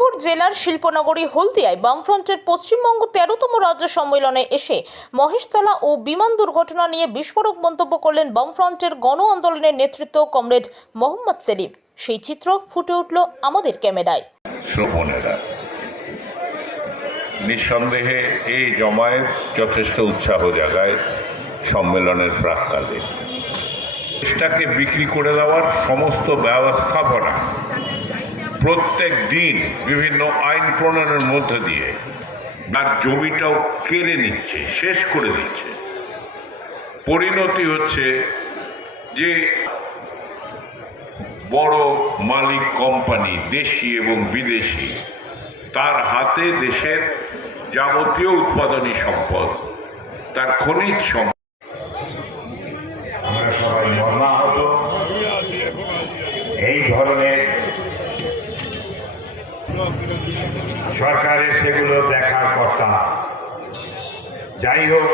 মেদিনীপুর জেলার শিল্পনগরী হলদিয়ায় বামফ্রন্টের পশ্চিমবঙ্গ তেরোতম রাজ্য সম্মেলনে এসে মহেশতলা ও বিমান দুর্ঘটনা নিয়ে বিস্ফোরক মন্তব্য করলেন বামফ্রন্টের গণ আন্দোলনের নেতৃত্ব কমরেড মোহাম্মদ সেলিম। সেই চিত্র ফুটে উঠল আমাদের ক্যামেরায়। নিঃসন্দেহে এই জমায়েত যথেষ্ট উৎসাহ জাগায় সম্মেলনের প্রাক্কালে দেশটাকে বিক্রি করে দেওয়ার সমস্ত ব্যবস্থাপনা প্রত্যেক দিন বিভিন্ন আইন প্রণয়নের মধ্যে দিয়ে তার জমিটাও কেড়ে নিচ্ছে, শেষ করে দিচ্ছে। পরিণতি হচ্ছে যে বড় মালিক কোম্পানি, দেশি এবং বিদেশি, তার হাতে দেশের যাবতীয় উৎপাদনী সম্পদ, তার খনিজ সম্পদ। এই ধরনের সরকারের সেগুলো দেখার কথা যাই হোক,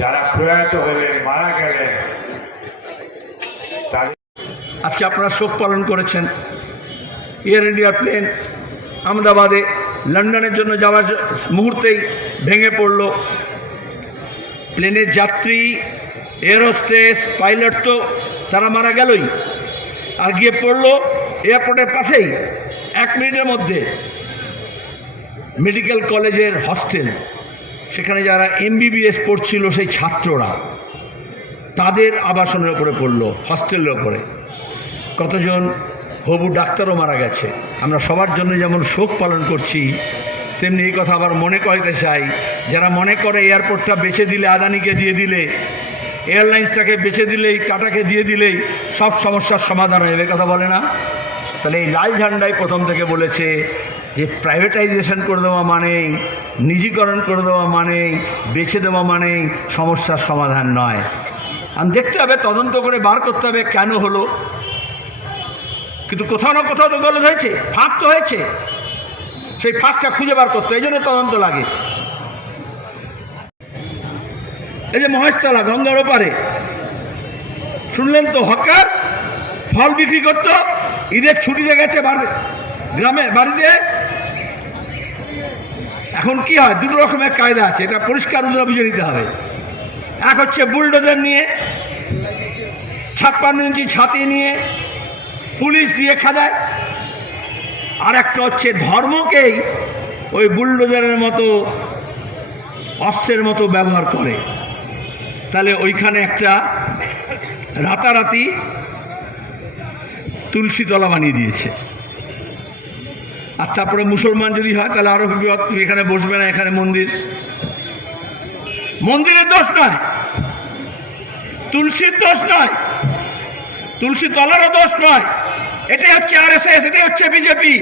যারা প্রয়াত হলেন, মারা গেলেন আজকে আপনারা শোক পালন করেছেন। এয়ার ইন্ডিয়া প্লেন আহমেদাবাদে লন্ডনের জন্য যাওয়ার মুহূর্তেই ভেঙে পড়ল। প্লেনের যাত্রী এয়ারোস্টেস পাইলট তো তারা মারা গেলই। আর গিয়ে পড়ল এয়ারপোর্টের পাশেই। মিনিটের মধ্যে মেডিকেল কলেজের হস্টেল, সেখানে যারা এমবিবিএস পড়ছিল সেই ছাত্ররা, তাদের আবাসনের ওপরে পড়ল, হস্টেলের ওপরে কতজন হবু ডাক্তারও মারা গেছে। আমরা সবার জন্য যেমন শোক পালন করছি, তেমনি এই কথা আবার মনে করাইতে চাই, যারা মনে করে এয়ারপোর্টটা বেছে দিলে আদানিকে দিয়ে দিলে, এয়ারলাইন্সটাকে বেছে দিলেই, টাটাকে দিয়ে দিলেই সব সমস্যার সমাধান হয়ে কথা বলে না? তাহলে এই লাল ঝান্ডাই প্রথম থেকে বলেছে যে প্রাইভেটাইজেশন করে দেওয়া মানে নিজীকরণ করে দেওয়া মানেই বেছে দেওয়া মানেই সমস্যার সমাধান নয়। আর দেখতে হবে, তদন্ত করে বার করতে হবে কেন হলো। কিন্তু কোথাও না কোথাও তো গলত হয়েছে ফাঁক তো হয়েছে। সেই ফাঁকটা খুঁজে বার করতে এই জন্য তদন্ত লাগে। এই যে মহেশতলা গঙ্গার ওপারে, শুনলেন তো হকার? ফল বিক্রি করতো, ঈদের ছুটিতে গেছে গ্রামে, বাড়িতে। এখন কি হয়? দুটো রকমের কায়দা আছে, এটা পরিষ্কার উদাহরণ বুঝে নিতে হবে। এক হচ্ছে বুলডোজার নিয়ে, ছাপ্পান্ন ইঞ্চি ছাতি নিয়ে, পুলিশ দিয়ে খাদায় আর একটা হচ্ছে ধর্মকেই ওই বুলডোজারের মতো অস্ত্রের মতো ব্যবহার করে। তাহলে ওইখানে একটা রাতারাতি তুলসীতলা বানিয়ে দিয়েছে। আর তারপরে মুসলমান যদি হয়, তাহলে আরও তুমি এখানে বসবে না, এখানে মন্দির। মন্দিরের দোষ নয় তুলসীর দোষ নয় তুলসী তলারও দোষ নয় এটাই হচ্ছে আর এস এস এটাই হচ্ছে বিজেপি।